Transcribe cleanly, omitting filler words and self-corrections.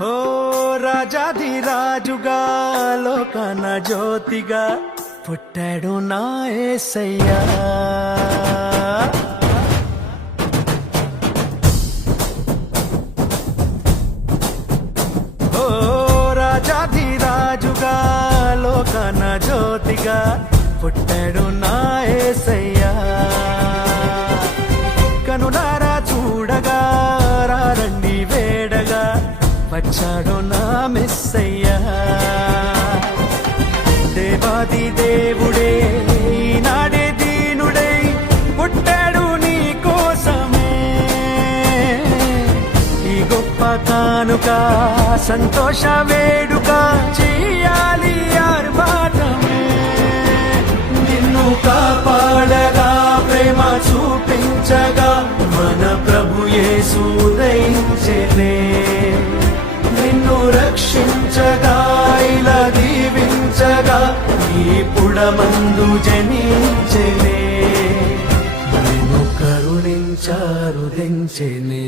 ఓ రాజాధిరాజుగా లోకన జ్యోతిగా పుట్టాడు నా యేసయ్యా. ఓ రాజాధిరాజుగా లోకన జ్యోతిగా పుట్టాడు నా యేసయ్యా. కనులారా చూడగా రండి వేడగా వచ్చాడు నా మెస్సయ్యా. దేవాది దేవుడే ఈనాడే దీనుడై పుట్టాడు నీ కోసమే. ఈ గొప్ప కానుక సంతోష వేడుక చెయ్యాలి ఆర్భాటమే. నిన్ను కాపాడగా ప్రేమ చూపించగా మన ప్రభు యేసు ఉదయించెనే. నిన్ను రక్షించగా ఇలా దీవించగా ఈ పుడమందు జనించెనే. నిన్ను కరుణించారు దించెనే.